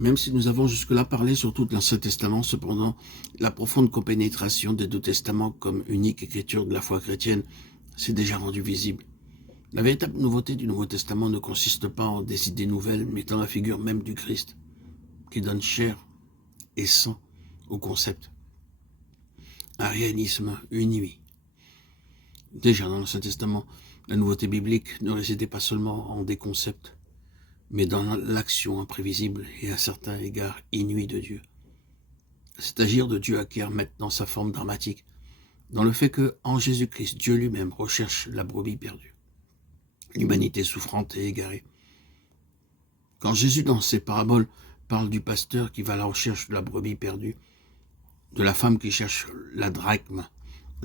Même si nous avons jusque-là parlé surtout de l'Ancien Testament, cependant, la profonde compénétration des deux testaments comme unique écriture de la foi chrétienne s'est déjà rendue visible. La véritable nouveauté du Nouveau Testament ne consiste pas en des idées nouvelles, mais dans la figure même du Christ, qui donne chair et sang au concept. Un réalisme uni. Déjà dans l'Ancien Testament, la nouveauté biblique ne résidait pas seulement en des concepts, mais dans l'action imprévisible et à certains égards inouïe de Dieu. Cet agir de Dieu acquiert maintenant sa forme dramatique, dans le fait que, en Jésus-Christ, Dieu lui-même recherche la brebis perdue, l'humanité souffrante et égarée. Quand Jésus, dans ses paraboles, parle du pasteur qui va à la recherche de la brebis perdue, de la femme qui cherche la drachme,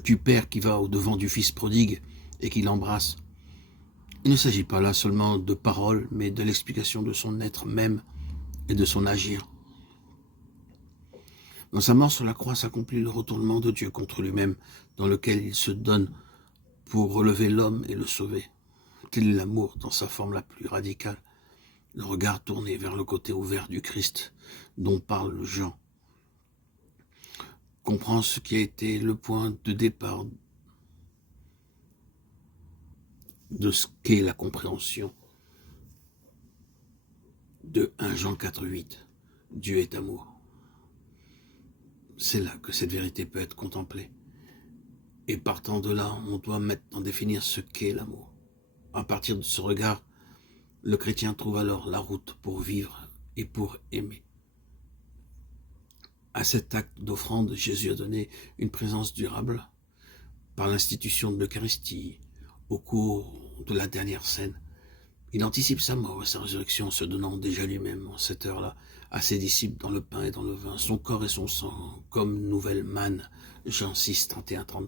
du père qui va au-devant du fils prodigue et qui l'embrasse, il ne s'agit pas là seulement de paroles, mais de l'explication de son être même et de son agir. Dans sa mort sur la croix s'accomplit le retournement de Dieu contre lui-même, dans lequel il se donne pour relever l'homme et le sauver. Tel est l'amour dans sa forme la plus radicale, le regard tourné vers le côté ouvert du Christ, dont parle Jean. Comprend ce qui a été le point de départ de ce qu'est la compréhension de 1 Jean 4,8. Dieu est amour. C'est là que cette vérité peut être contemplée. Et partant de là, on doit maintenant définir ce qu'est l'amour. À partir de ce regard, le chrétien trouve alors la route pour vivre et pour aimer. À cet acte d'offrande, Jésus a donné une présence durable par l'institution de l'Eucharistie au cours de la dernière scène. Il anticipe sa mort et sa résurrection en se donnant déjà lui-même en cette heure-là à ses disciples dans le pain et dans le vin, son corps et son sang comme nouvelle manne, Jean 6, 31-33.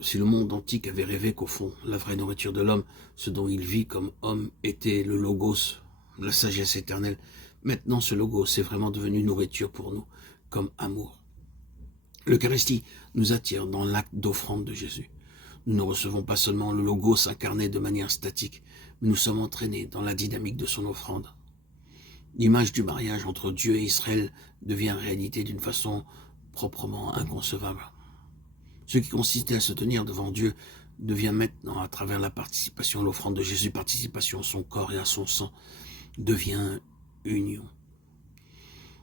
Si le monde antique avait rêvé qu'au fond, la vraie nourriture de l'homme, ce dont il vit comme homme, était le logos, la sagesse éternelle, maintenant ce logos est vraiment devenu nourriture pour nous, comme amour. L'Eucharistie nous attire dans l'acte d'offrande de Jésus. Nous ne recevons pas seulement le logos incarné de manière statique, mais nous sommes entraînés dans la dynamique de son offrande. L'image du mariage entre Dieu et Israël devient réalité d'une façon proprement inconcevable. Ce qui consistait à se tenir devant Dieu devient maintenant, à travers la participation à l'offrande de Jésus, participation à son corps et à son sang, devient union.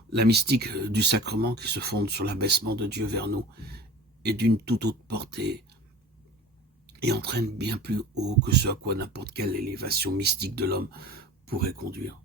La mystique du sacrement qui se fonde sur l'abaissement de Dieu vers nous est d'une toute autre portée et entraîne bien plus haut que ce à quoi n'importe quelle élévation mystique de l'homme pourrait conduire.